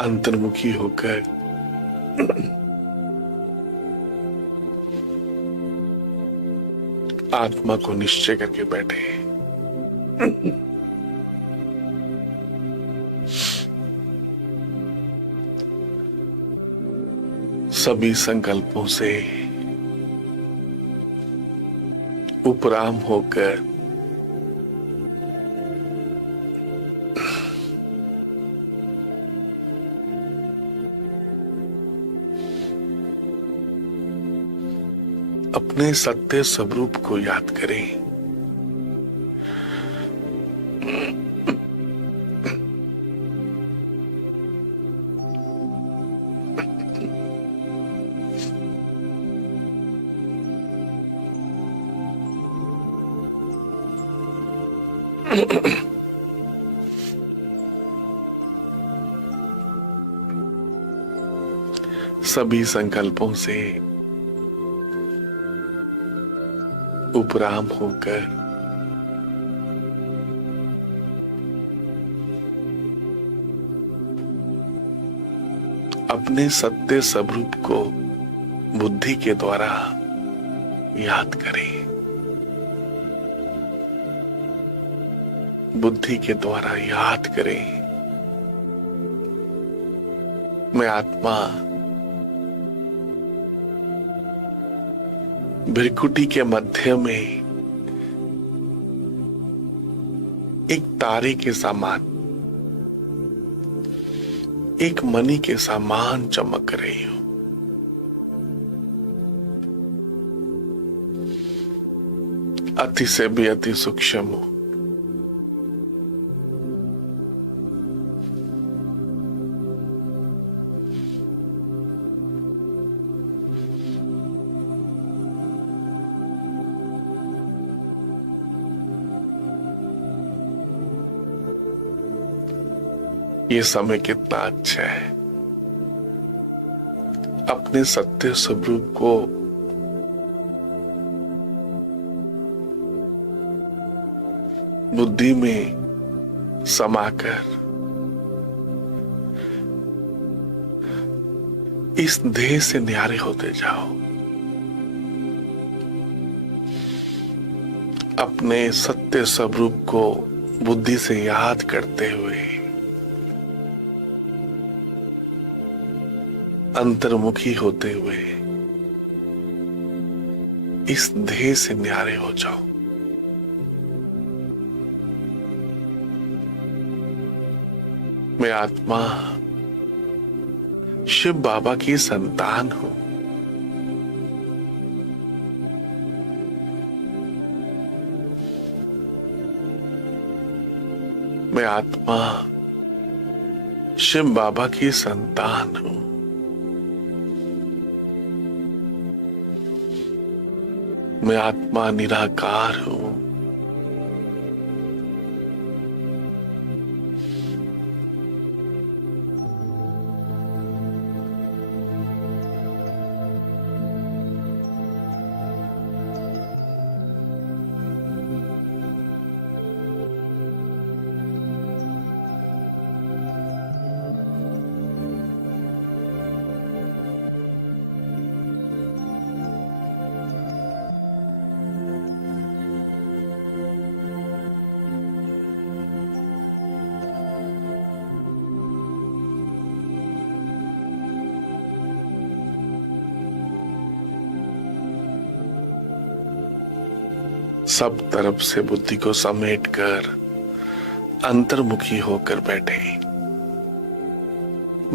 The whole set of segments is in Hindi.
अंतर्मुखी होकर आत्मा को निश्चय करके बैठे। सभी संकल्पों से उपराम होकर अपने सत्य स्वरूप को याद करें। सभी संकल्पों से उपराम होकर अपने सत्य स्वरूप को बुद्धि के द्वारा याद करें। बुद्धि के द्वारा याद करें, मैं आत्मा भृकुटी के मध्य में एक तारे के समान, एक मणि के समान चमक रही हूं। अति से भी अति सूक्ष्म हूं। ये समय कितना अच्छा है अपने सत्य स्वरूप को बुद्धि में समाकर इस देह से न्यारे होते जाओ। अपने सत्य स्वरूप को बुद्धि से याद करते हुए अंतर्मुखी होते हुए इस देह से न्यारे हो जाओ। मैं आत्मा शिव बाबा की संतान हूं। मैं आत्मा शिव बाबा की संतान हूं। मैं आत्मा निराकार हूं। सब तरफ से बुद्धि को समेटकर अंतर्मुखी होकर बैठे,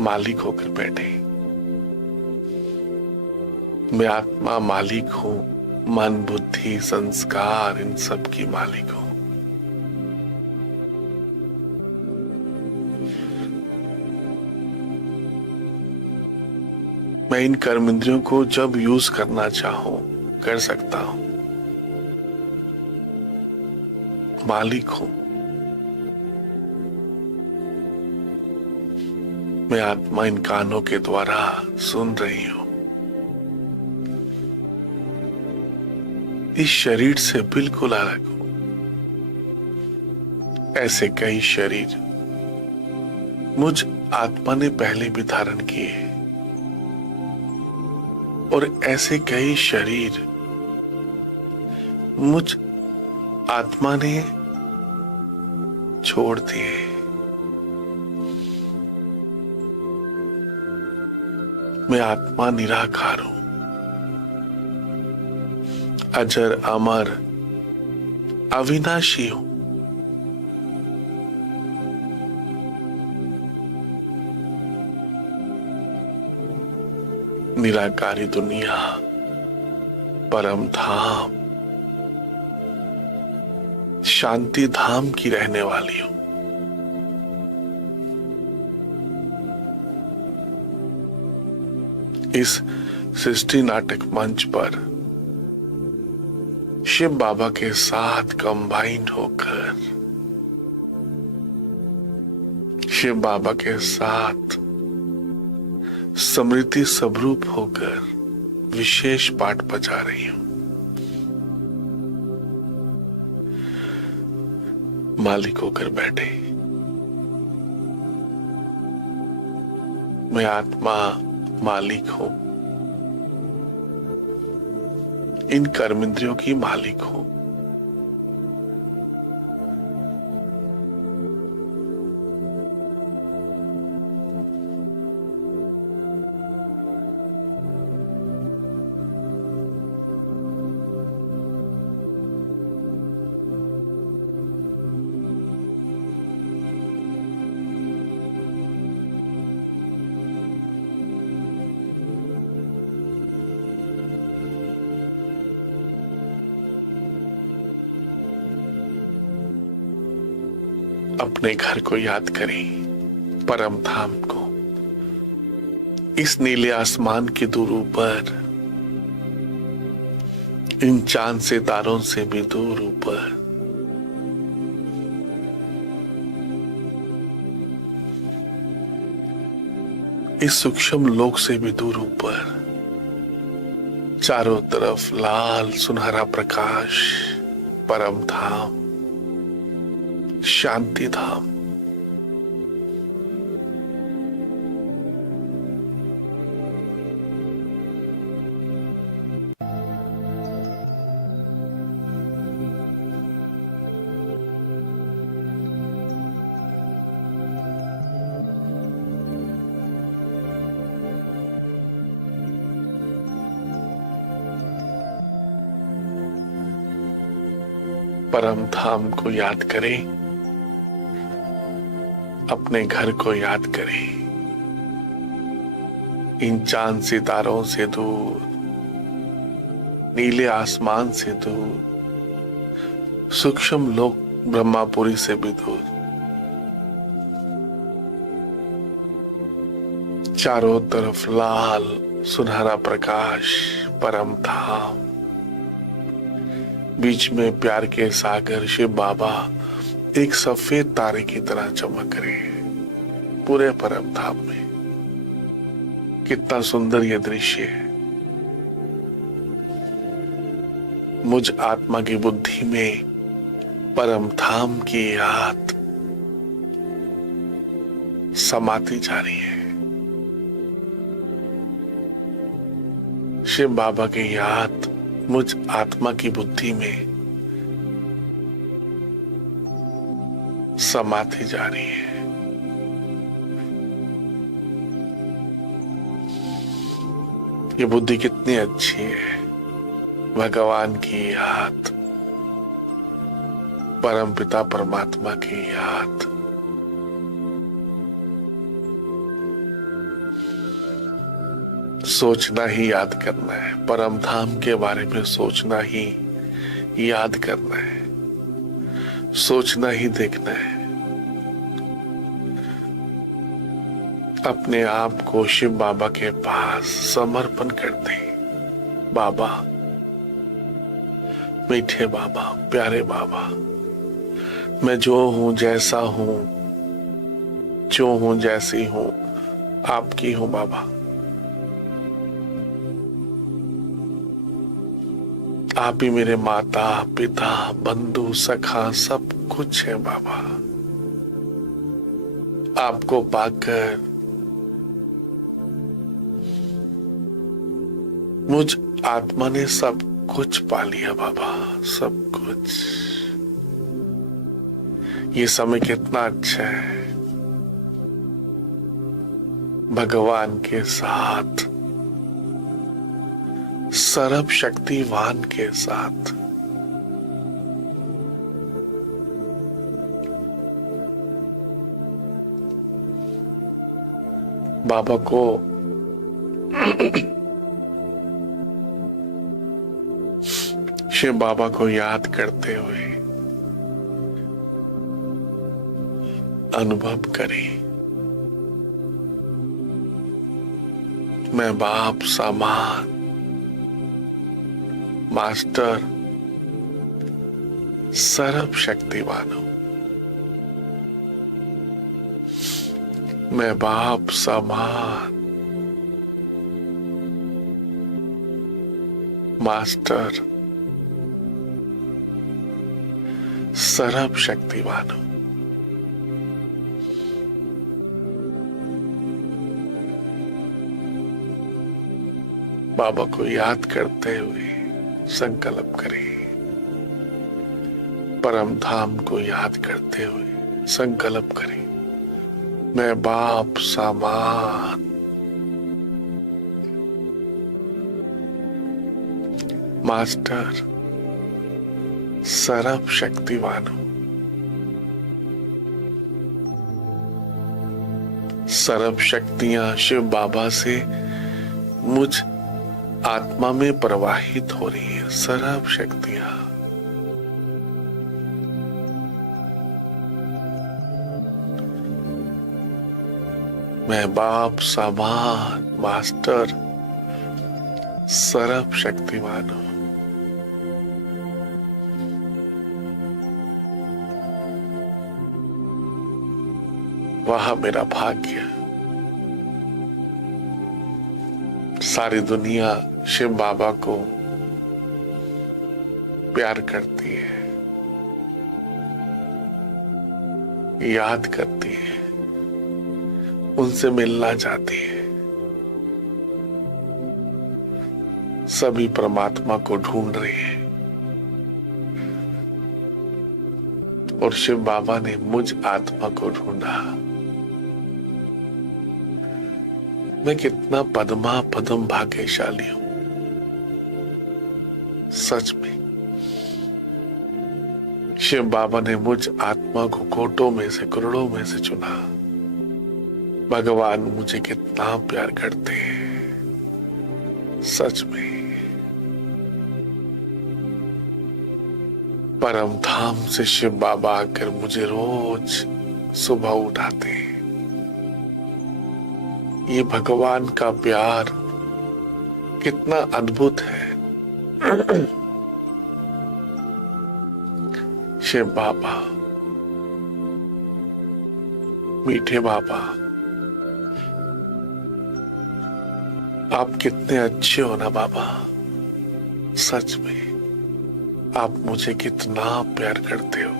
मालिक होकर बैठे। मैं आत्मा मालिक हूं। मन, बुद्धि, संस्कार, इन सब की मालिक हूं। मैं इन कर्म इंद्रियों को जब यूज करना चाहूं कर सकता हूं। मालिक हूं। मैं आत्मा इन कानों के द्वारा सुन रही हूं। इस शरीर से बिल्कुल अलग हूं। ऐसे कई शरीर मुझ आत्मा ने पहले भी धारण किए और ऐसे कई शरीर मुझ आत्मा ने छोड़ दिए। मैं आत्मा निराकार हूं, अजर अमर अविनाशी हूं। निराकारी दुनिया, परम धाम, शांति धाम की रहने वाली हूं। इस सृष्टि नाटक मंच पर शिव बाबा के साथ कंबाइंड होकर, शिव बाबा के साथ स्मृति स्वरूप होकर विशेष पाठ बजा रही हूं। मालिक होकर बैठे। मैं आत्मा मालिक हूं, इन कर्मेंद्रियों की मालिक हूं। अपने घर को याद करें, परम धाम को, इस नीले आसमान के दूर ऊपर, इन चांद सितारों से भी दूर ऊपर, इस सूक्ष्म लोक से भी दूर ऊपर, चारों तरफ लाल सुनहरा प्रकाश, परम धाम, शांति धाम। परम धाम को याद करें, अपने घर को याद करें, इन चांद सितारों से दूर, नीले आसमान से दूर, सूक्ष्म लोक ब्रह्मापुरी से भी दूर, चारों तरफ लाल सुनहरा प्रकाश, परम धाम, बीच में प्यार के सागर शिव बाबा एक सफेद तारे की तरह चमक रहे हैं पूरे परम धाम में। कितना सुंदर यह दृश्य है। मुझ आत्मा की बुद्धि में परम धाम की याद समाती जा रही है। शिव बाबा की याद मुझ आत्मा की बुद्धि में समाती जा रही है। ये बुद्धि कितनी अच्छी है। भगवान की याद, परम पिता परमात्मा की याद, सोचना ही याद करना है। परम धाम के बारे में सोचना ही याद करना है, सोचना ही देखना है। अपने आप को शिव बाबा के पास समर्पण कर दें। बाबा, मीठे बाबा, प्यारे बाबा, मैं जो हूं, जैसा हूं, जो हूं, जैसी हूं, आपकी हूं बाबा। आप ही मेरे माता पिता बंधु सखा सब कुछ है बाबा। आपको पाकर मुझ आत्मा ने सब कुछ पा लिया बाबा, सब कुछ। ये समय कितना अच्छा है, भगवान के साथ, सर्व शक्तिवान के साथ। बाबा को शिव बाबा को याद करते हुए अनुभव करें, मैं बाप समान मास्टर सर्व शक्तिवान हूं। मैं बाप समान मास्टर सर्व शक्तिवान हूं। बाबा को याद करते हुए संकल्प करें, परम धाम को याद करते हुए संकल्प करें, मैं बाप समान मास्टर सर्व शक्तिवान हूं। सर्व शक्तियां शिव बाबा से मुझ आत्मा में प्रवाहित हो रही है, सर्व शक्तियां। मैं बाप समान मास्टर सर्व शक्तिवान हूं। वहां मेरा भाग्य। सारी दुनिया शिव बाबा को प्यार करती है, याद करती है, उनसे मिलना चाहती है। सभी परमात्मा को ढूंढ रहे हैं और शिव बाबा ने मुझ आत्मा को ढूंढा। मैं कितना पद्मा पदम भाग्यशाली हूं, सच में। शिव बाबा ने मुझ आत्मा को कोटों में से, करोड़ों में से चुना। भगवान मुझे कितना प्यार करते हैं, सच में। परम धाम से शिव बाबा आकर मुझे रोज सुबह उठाते हैं। ये भगवान का प्यार कितना अद्भुत है। शिव बाबा, मीठे बाबा, आप कितने अच्छे हो ना बाबा, सच में। आप मुझे कितना प्यार करते हो।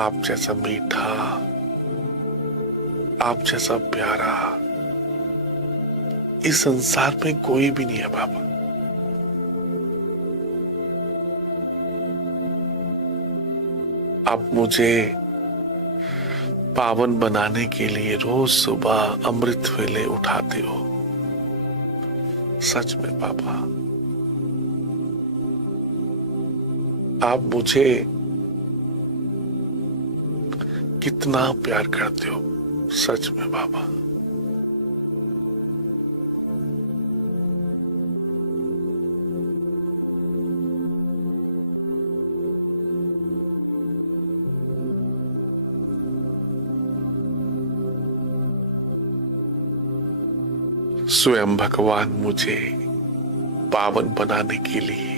आप जैसा मीठा, आप जैसा प्यारा इस संसार में कोई भी नहीं है बाबा। आप मुझे पावन बनाने के लिए रोज सुबह अमृत वेले उठाते हो, सच में बाबा। आप मुझे कितना प्यार करते हो, सच में बाबा। स्वयं भगवान मुझे पावन बनाने के लिए,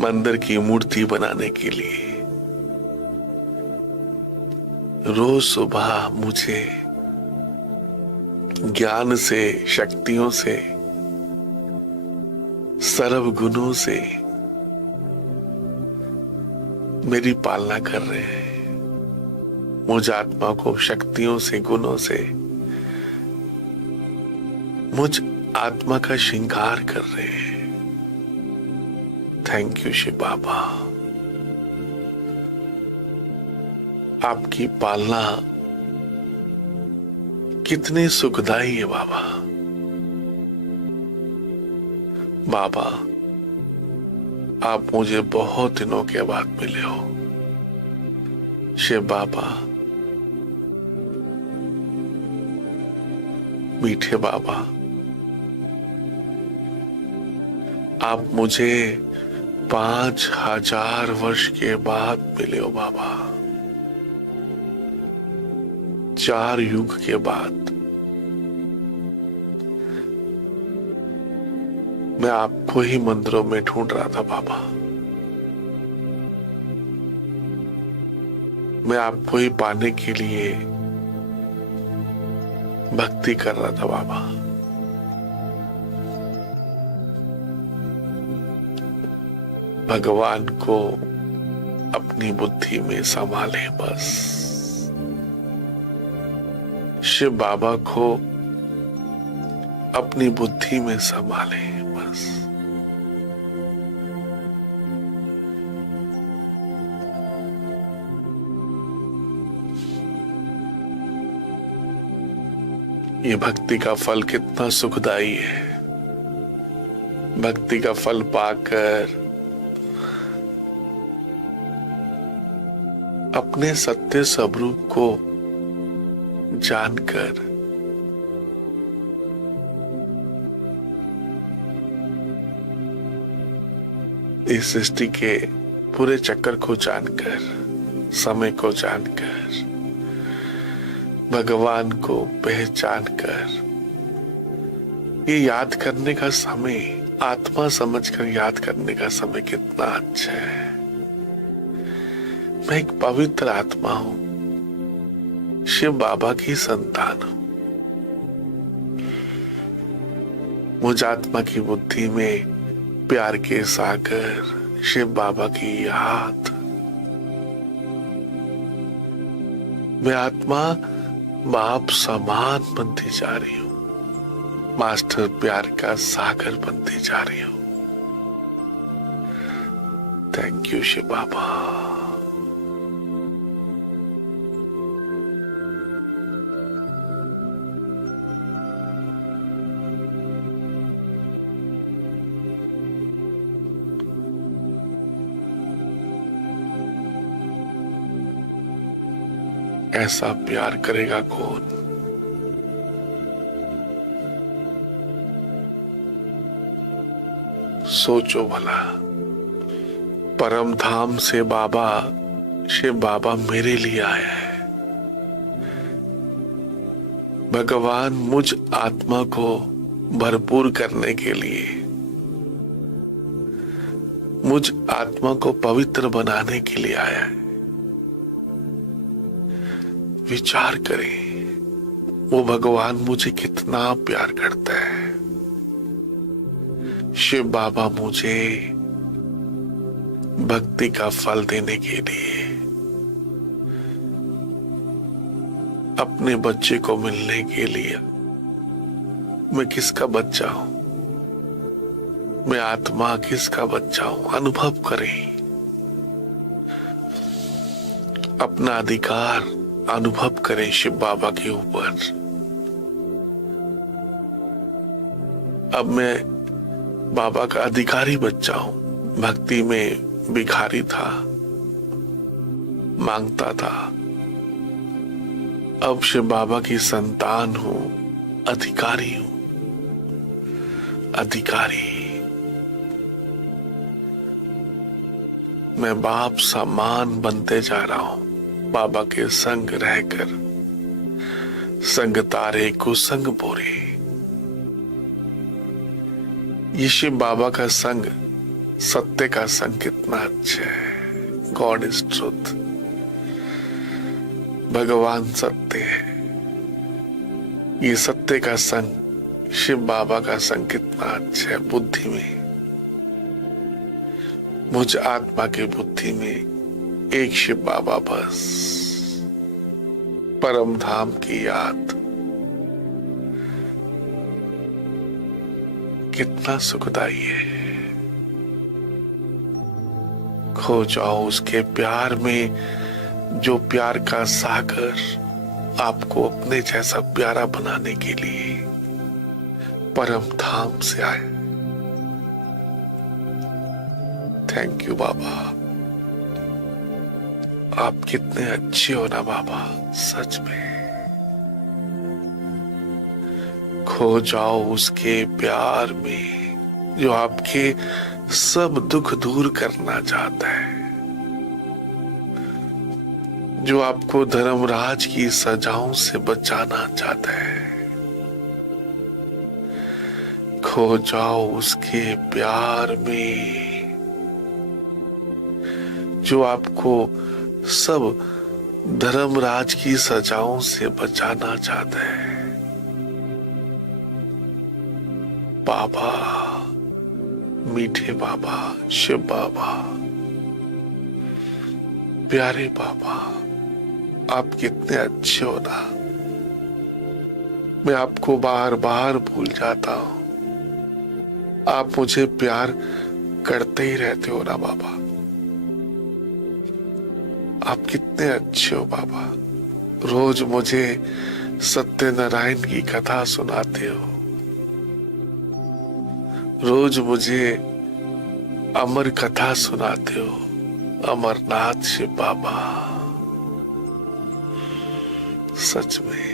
मंदिर की मूर्ति बनाने के लिए रोज सुबह मुझे ज्ञान से, शक्तियों से, सर्व गुणों से मेरी पालना कर रहे हैं, मुझ आत्मा को शक्तियों से, गुणों से, मुझ आत्मा का श्रृंगार कर रहे हैं। थैंक यू शिव बाबा। आपकी पालना कितनी सुखदाई है बाबा। बाबा, आप मुझे बहुत दिनों के बाद मिले हो। शिव बाबा, मीठे बाबा, आप मुझे 5000 वर्ष के बाद मिले हो बाबा। 4 युग के बाद मैं आपको ही मंदिरों में ढूंढ रहा था बाबा। मैं आपको ही पाने के लिए भक्ति कर रहा था बाबा। भगवान को अपनी बुद्धि में संभाले बस। शिव बाबा को अपनी बुद्धि में संभाले बस। ये भक्ति का फल कितना सुखदाई है। भक्ति का फल पाकर अपने सत्य स्वरूप को जानकर इस सृष्टि के पूरे चक्कर को जानकर, समय को जानकर, भगवान को पहचान कर, ये याद करने का समय, आत्मा समझकर याद करने का समय कितना अच्छा है। मैं एक पवित्र आत्मा हूं, शिव बाबा की संतान हूं। मुझ आत्मा की बुद्धि में प्यार के सागर शिव बाबा की याद। मैं आत्मा बाप समान बनती जा रही हूं, मास्टर प्यार का सागर बनती जा रही हूं। थैंक यू शिव बाबा। ऐसा प्यार करेगा कौन? सोचो भला। परम धाम से बाबा, शिव बाबा मेरे लिए आया है। भगवान मुझ आत्मा को भरपूर करने के लिए, मुझ आत्मा को पवित्र बनाने के लिए आया है। विचार करें, वो भगवान मुझे कितना प्यार करता है। शिव बाबा मुझे भक्ति का फल देने के लिए, अपने बच्चे को मिलने के लिए, मैं किसका बच्चा हूं, मैं आत्मा किसका बच्चा हूं, अनुभव करें। अपना अधिकार अनुभव करें शिव बाबा के ऊपर। अब मैं बाबा का अधिकारी बच्चा हूं। भक्ति में भिखारी था, मांगता था। अब शिव बाबा की संतान हूं, अधिकारी हूं। अधिकारी, मैं बाप समान बनते जा रहा हूं। बाबा के संग रहकर, संग तारे को संग बोरे। ये शिव बाबा का संग, सत्य का संग कितना अच्छा है। गॉड इज ट्रुथ, भगवान सत्य है। ये सत्य का संग, शिव बाबा का संग कितना अच्छा है। बुद्धि में, मुझ आत्मा की बुद्धि में एक शिव बाबा बस, परम धाम की याद। कितना सुखदाई है। खो जाओ उसके प्यार में, जो प्यार का सागर आपको अपने जैसा प्यारा बनाने के लिए परम धाम से आए। थैंक यू बाबा। आप कितने अच्छे हो ना बाबा, सच में। खो जाओ उसके प्यार में, जो आपके सब दुख दूर करना चाहता है, जो आपको धर्मराज की सजाओं से बचाना चाहता है। खो जाओ उसके प्यार में, जो आपको सब धर्मराज की सजाओं से बचाना चाहता है। बाबा, मीठे बाबा, शिव बाबा, प्यारे बाबा, आप कितने अच्छे हो ना। मैं आपको बार बार भूल जाता हूं, आप मुझे प्यार करते ही रहते हो ना बाबा। आप कितने अच्छे हो बाबा। रोज मुझे सत्यनारायण की कथा सुनाते हो, रोज मुझे अमर कथा सुनाते हो। अमरनाथ शिव बाबा, सच में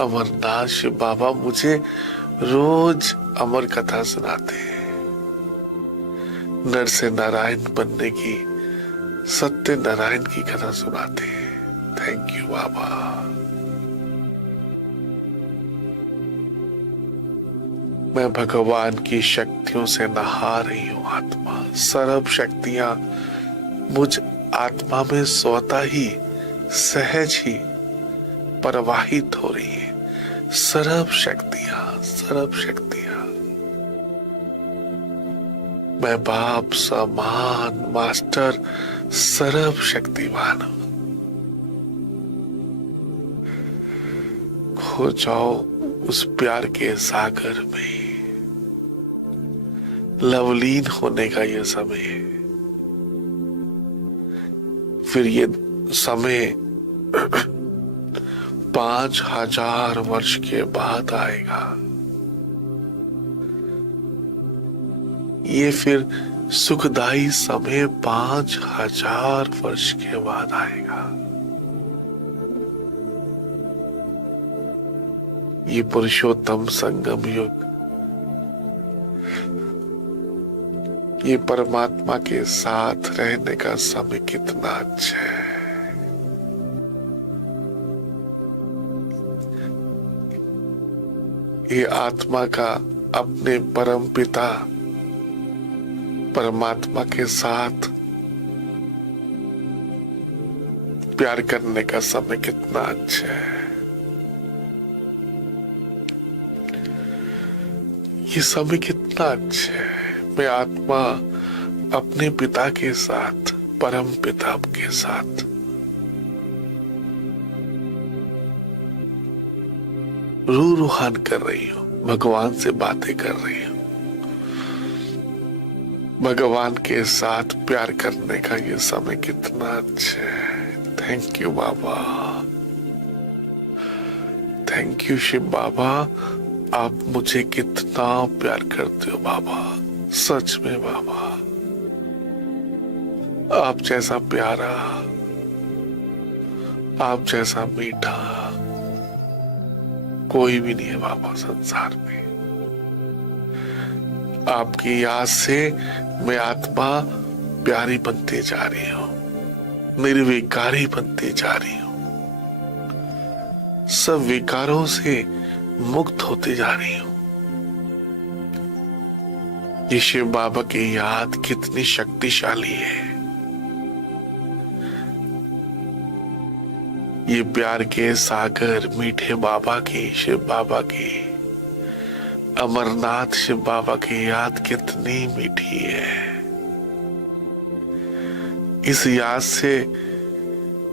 अमरनाथ शिव बाबा मुझे रोज अमर कथा सुनाते हैं। नर से नारायण बनने की, सत्य नारायण की कथा सुनाते हैं। थैंक यू बाबा। मैं भगवान की शक्तियों से नहा रही हूं आत्मा। सर्व शक्तियां मुझ आत्मा में स्वतः ही, सहज ही प्रवाहित हो रही है। सर्व शक्तियां, सर्व शक्तियां। मैं बाप समान मास्टर सर्व शक्तिवान हूं। खो जाओ उस प्यार के सागर में। लवलीन होने का ये समय है। फिर ये समय 5000 वर्ष के बाद आएगा। ये फिर सुखदाई समय 5000 वर्ष के बाद आएगा। ये पुरुषोत्तम संगम युग, ये परमात्मा के साथ रहने का समय कितना अच्छा है। ये आत्मा का अपने परम पिता परमात्मा के साथ प्यार करने का समय कितना अच्छा है। ये समय कितना अच्छा है। मैं आत्मा अपने पिता के साथ, परम पिता के साथ रूहान कर रही हूं, भगवान से बातें कर रही हूं। भगवान के साथ प्यार करने का ये समय कितना अच्छा है। थैंक यू बाबा, थैंक यू शिव बाबा। आप मुझे कितना प्यार करते हो बाबा, सच में बाबा। आप जैसा प्यारा, आप जैसा मीठा कोई भी नहीं है बाबा संसार में। आपकी याद से मैं आत्मा प्यारी बनते जा रही हूं, निर्विकारी बनते जा रही हूं, सब विकारों से मुक्त होते जा रही हूं। ये शिव बाबा की याद कितनी शक्तिशाली है। ये प्यार के सागर मीठे बाबा की, शिव बाबा की, अमरनाथ शिव बाबा की याद कितनी मीठी है। इस याद से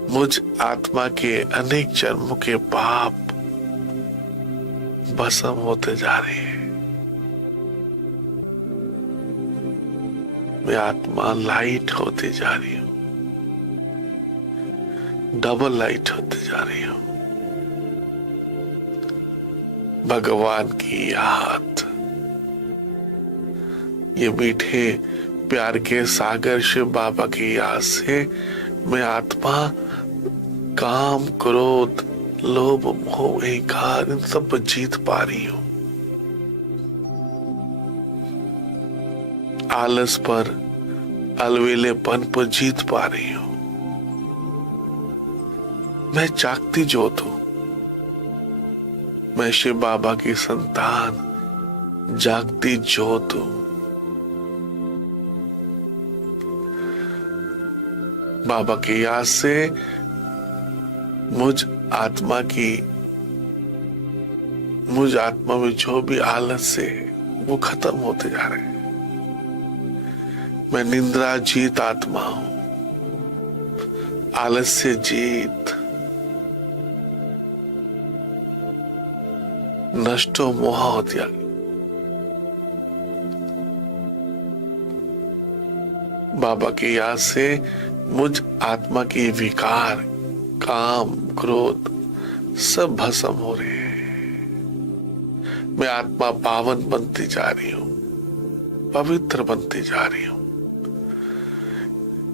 मुझ आत्मा के अनेक जन्मों के पाप भस्म होते जा रहे हैं। मैं आत्मा लाइट होती जा रही हूं, डबल लाइट होती जा रही हूं। भगवान की याद, ये मीठे प्यार के सागर शिव बाबा की याद से मैं आत्मा काम, क्रोध, लोभ, मोह, अहंकार इन सब पर जीत पा रही हूं। आलस पर, अलवेलेपन पर जीत पा रही हूं। मैं जागती ज्योत हूं। मैं शिव बाबा की संतान, जागती ज्योत हूं। बाबा की याद से मुझ आत्मा में जो भी आलस है वो खत्म होते जा रहे हैं। मैं निंद्रा जीत आत्मा हूं, आलस्य जीत, नष्टो मोह होती। बाबा की याद से मुझ आत्मा के विकार, काम, क्रोध सब भस्म हो रहे हैं। मैं आत्मा पावन बनती जा रही हूं, पवित्र बनती जा रही हूं।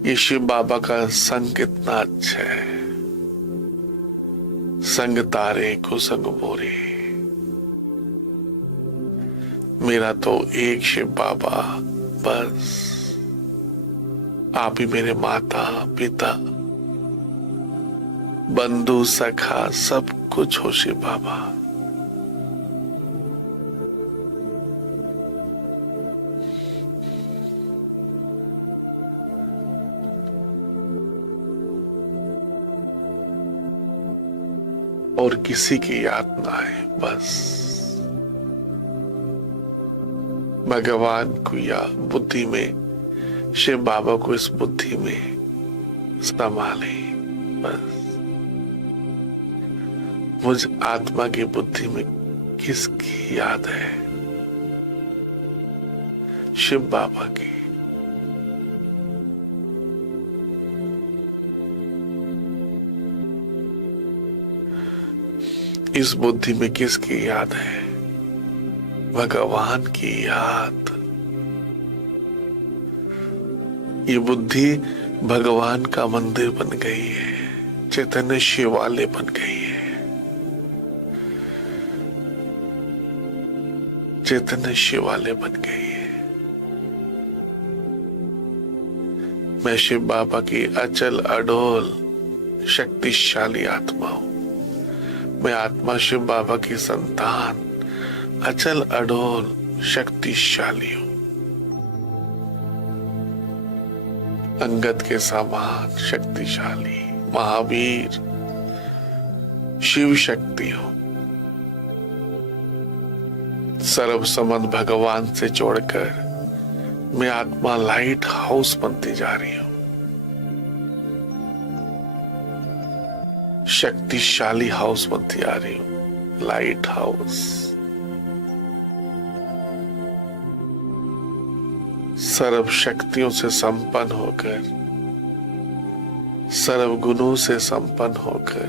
ये शिव बाबा का संग कितना अच्छा है। संग तारे कुसंग बोरे। मेरा तो एक शिव बाबा बस। आप ही मेरे माता पिता, बंधु, सखा सब कुछ हो शिव बाबा। और किसी की याद ना आए, बस भगवान को या बुद्धि में, शिव बाबा को इस बुद्धि में संभाले। बस मुझ आत्मा की बुद्धि में किसकी याद है? शिव बाबा की। इस बुद्धि में किसकी याद है? भगवान की याद। ये बुद्धि भगवान का मंदिर बन गई है, चैतन्य शिवालय बन गई है। चैतन्य शिवालय बन गई है। मैं शिव बाबा की अचल अडोल शक्तिशाली आत्मा हूं। मैं आत्मा शिव बाबा की संतान, अचल अडोल शक्तिशाली हूं। अंगद के समान शक्तिशाली महावीर शिव शक्ति हूं। सर्व संबंध भगवान से जोड़कर मैं आत्मा लाइट हाउस बनती जा रही हूं। शक्तिशाली हाउस बनती आ रही हूं, लाइट हाउस। सर्व शक्तियों से संपन्न होकर, सर्व गुणों से संपन्न होकर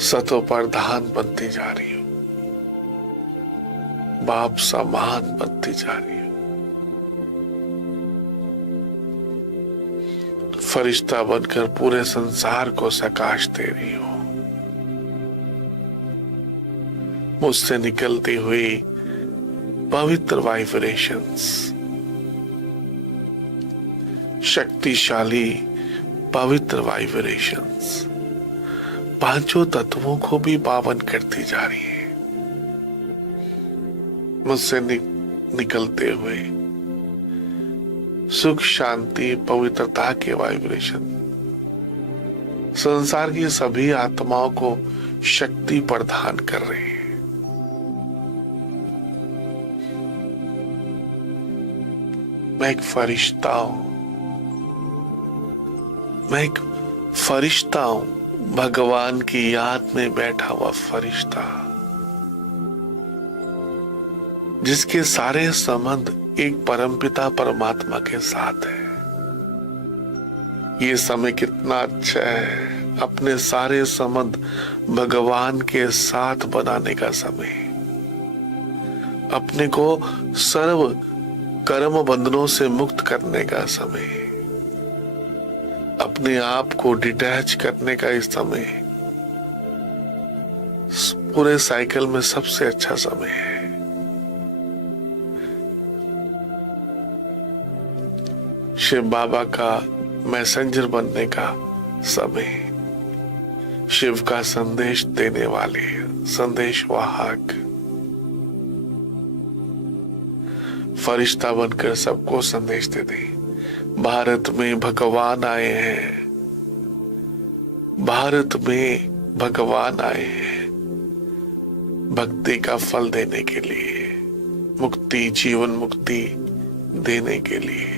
सतो प्रधान बनती जा रही हूं, बाप समान बनती जा रही हूं। फरिश्ता बनकर पूरे संसार को प्रकाश दे रही हूं। मुझसे निकलती हुई पवित्र वाइब्रेशंस, शक्तिशाली पवित्र वाइब्रेशंस पांचों तत्वों को भी पावन करती जा रही है। मुझसे निकलते हुए सुख, शांति, पवित्रता के वाइब्रेशन संसार की सभी आत्माओं को शक्ति प्रदान कर रहे हैं। मैं एक फरिश्ता हूं। मैं एक फरिश्ता हूं, भगवान की याद में बैठा हुआ फरिश्ता, जिसके सारे संबंध एक परमपिता परमात्मा के साथ है। ये समय कितना अच्छा है, अपने सारे संबंध भगवान के साथ बनाने का समय, अपने को सर्व कर्म बंधनों से मुक्त करने का समय, अपने आप को डिटैच करने का इस समय पूरे साइकिल में सबसे अच्छा समय है। शिव बाबा का मैसेंजर बनने का समय, शिव का संदेश देने वाले संदेश वाहक, फरिश्ता बनकर सबको संदेश दे दे। भारत में भगवान आए हैं, भारत में भगवान आए हैं भक्ति का फल देने के लिए, मुक्ति, जीवन मुक्ति देने के लिए।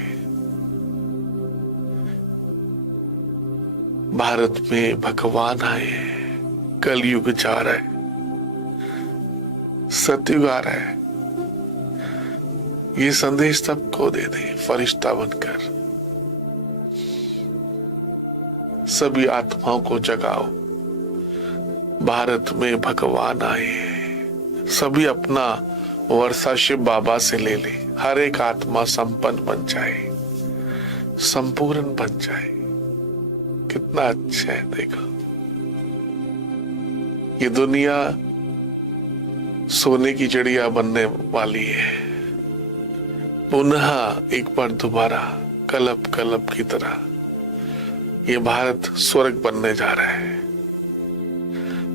भारत में भगवान आए हैं, कलयुग जा रहा है, सतयुग आ रहा है। ये संदेश सबको दे दे फरिश्ता बनकर। सभी आत्माओं को जगाओ, भारत में भगवान आए हैं। सभी अपना वर्षा शिव बाबा से ले ले, हर एक आत्मा संपन्न बन जाए, संपूर्ण बन जाए। कितना अच्छा है, देखो ये दुनिया सोने की चिड़िया बनने वाली है, पुनः एक बार दोबारा कलब कलब की तरह ये भारत स्वर्ग बनने जा रहा है।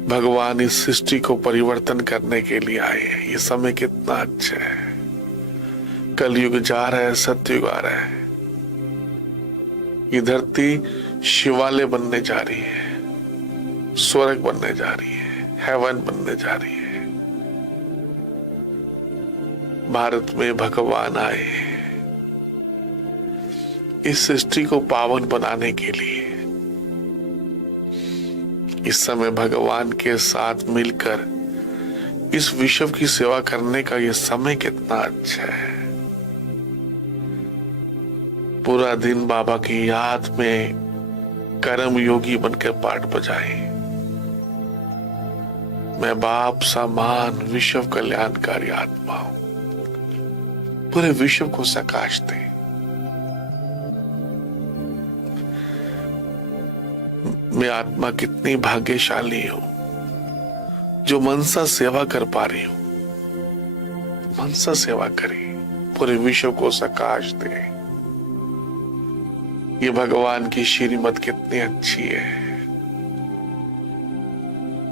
भगवान इस सृष्टि को परिवर्तन करने के लिए आए हैं। ये समय कितना अच्छा है, कलयुग जा रहा है, सतयुग आ रहा है। ये धरती शिवालय बनने जा रही है, स्वर्ग बनने जा रही है, हेवन बनने जा रही है। भारत में भगवान आए हैं इस सृष्टि को पावन बनाने के लिए। इस समय भगवान के साथ मिलकर इस विश्व की सेवा करने का ये समय कितना अच्छा है। पूरा दिन बाबा की याद में कर्म योगी बनकर पाठ बजाए। मैं बाप समान विश्व कल्याणकारी आत्मा हूं, पूरे विश्व को प्रकाश दे। मैं आत्मा कितनी भाग्यशाली हूं जो मनसा सेवा कर पा रही हूं। मनसा सेवा करे, पूरे विश्व को प्रकाश दे। ये भगवान की श्रीमत कितनी अच्छी है,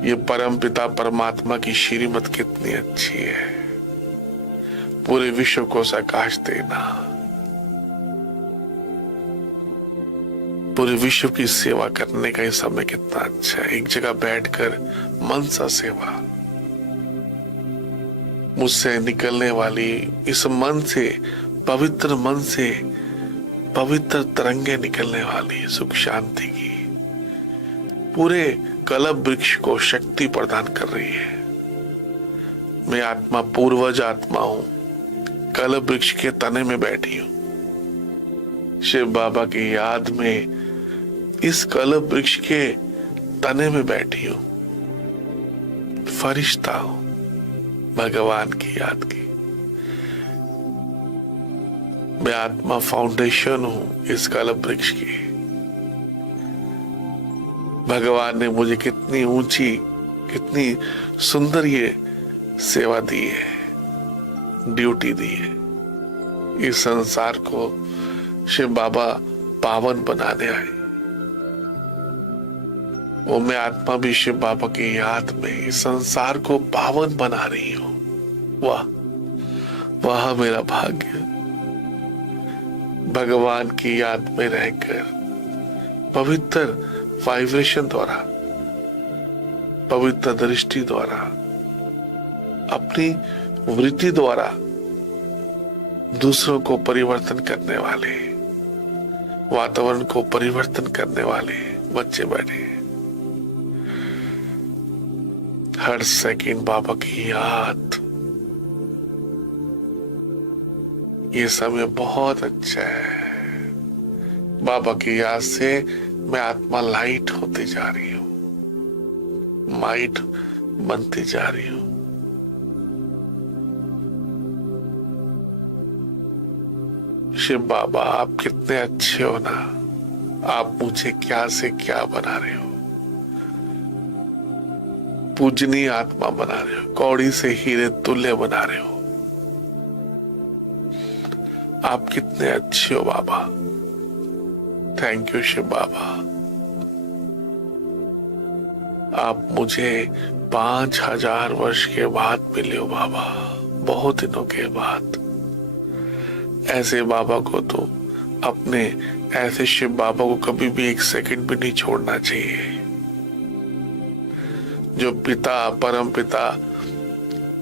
ये परम पिता परमात्मा की श्रीमत कितनी अच्छी है। पूरे विश्व को प्रकाश देना, पूरे विश्व की सेवा करने का ये समय कितना अच्छा है। एक जगह बैठकर मनसा सेवा, मुझसे निकलने वाली इस मन से, पवित्र मन से पवित्र तरंगे निकलने वाली सुख शांति की, पूरे कल्प वृक्ष को शक्ति प्रदान कर रही है। मैं आत्मा, पूर्वज आत्मा हूं, कल्प वृक्ष के तने में बैठी हूं। शिव बाबा की याद में इस कल्प वृक्ष के तने में बैठी हूं, फरिश्ता हूं भगवान की याद की। मैं आत्मा फाउंडेशन हूं इस कल्प वृक्ष की। भगवान ने मुझे कितनी ऊंची, कितनी सुंदर ये सेवा दी है, ड्यूटी दी है। इस संसार को शिव बाबा पावन बनाने आए। वो मैं आत्मा भी शिव बाबा की याद में इस संसार को पावन बना रही हूं। वाह वाह मेरा भाग्य, भगवान की याद में रहकर पवित्र वाइब्रेशन द्वारा, पवित्र दृष्टि द्वारा, अपनी वृत्ति द्वारा दूसरों को परिवर्तन करने वाले, वातावरण को परिवर्तन करने वाले बच्चे बैठे हैं। हर सेकंड बाबा की याद। ये समय बहुत अच्छा है। बाबा की याद से मैं आत्मा लाइट होती जा रही हूँ, माइट बनती जा रही हूँ। शिव बाबा आप कितने अच्छे हो ना, आप मुझे क्या से क्या बना रहे हो, पूजनीय आत्मा बना रहे हो, कौड़ी से हीरे तुल्य बना रहे हो। आप कितने अच्छे हो बाबा। Thank you Shiv Baba. आप मुझे 5000 वर्ष के बाद मिले हो बाबा, बहुत दिनों के बाद। ऐसे बाबा को तो अपने, ऐसे शिव बाबा को कभी भी एक सेकंड भी नहीं छोड़ना चाहिए। जो पिता, परम पिता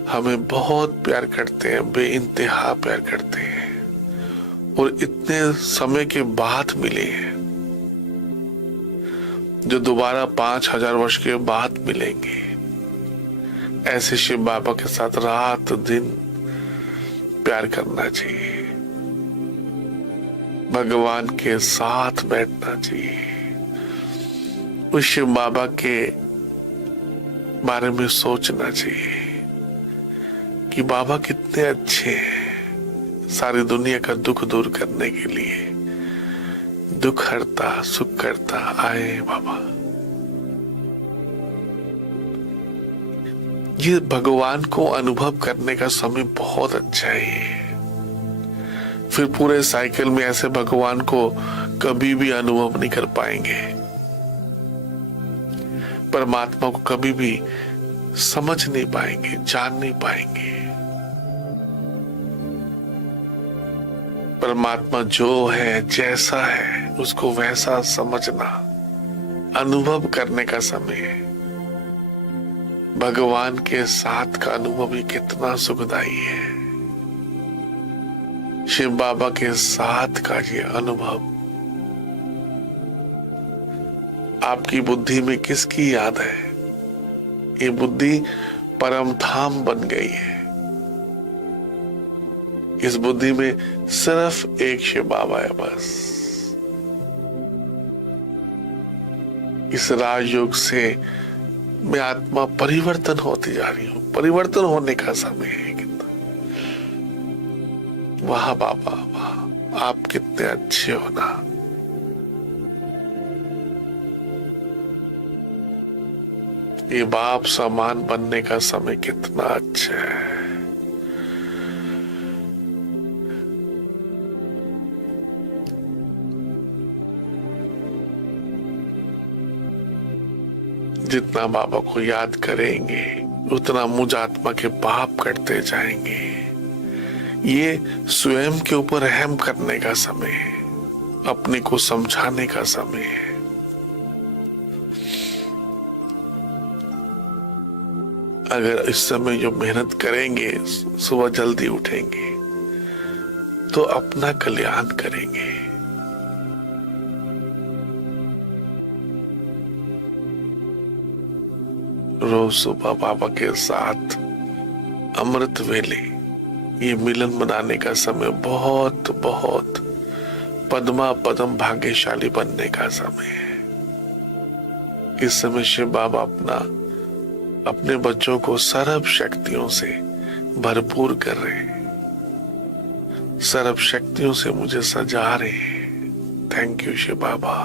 हमें बहुत प्यार करते हैं, बेइंतहा प्यार करते हैं, और इतने समय के बाद मिले हैं, जो दोबारा 5000 वर्ष के बाद मिलेंगे। ऐसे शिव बाबा के साथ रात दिन प्यार करना चाहिए, भगवान के साथ बैठना चाहिए, उस शिव बाबा के बारे में सोचना चाहिए कि बाबा कितने अच्छे हैं। सारी दुनिया का दुख दूर करने के लिए, दुख हरता सुख करता आए बाबा। ये भगवान को अनुभव करने का समय बहुत अच्छा है। फिर पूरे साइकिल में ऐसे भगवान को कभी भी अनुभव नहीं कर पाएंगे, परमात्मा को कभी भी समझ नहीं पाएंगे, जान नहीं पाएंगे। परमात्मा जो है, जैसा है, उसको वैसा समझना, अनुभव करने का समय है। भगवान के साथ का अनुभव ही कितना सुखदायी है। शिव बाबा के साथ का ये अनुभव। आपकी बुद्धि में किसकी याद है? ये बुद्धि परम धाम बन गई है। इस बुद्धि में सिर्फ एक शिव बाबा है बस। इस राजयोग से मैं आत्मा परिवर्तन होती जा रही हूं। परिवर्तन होने का समय है। वाह बाबा वाह, आप कितने अच्छे हो ना। ये बाप समान बनने का समय कितना अच्छा है। जितना बाबा को याद करेंगे उतना मुझ आत्मा के पाप कटते जाएंगे। ये स्वयं के ऊपर रहम करने का समय है, अपने को समझाने का समय है। अगर इस समय जो मेहनत करेंगे, सुबह जल्दी उठेंगे, तो अपना कल्याण करेंगे। रोज सुबह बाबा के साथ अमृत वेले, ये मिलन मनाने का समय बहुत बहुत पद्मा पदम भाग्यशाली बनने का समय है। इस समय शिव बाबा अपने बच्चों को सर्व शक्तियों से भरपूर कर रहे हैं, सर्व शक्तियों से मुझे सजा रहे हैं। Thank you Shiv Baba.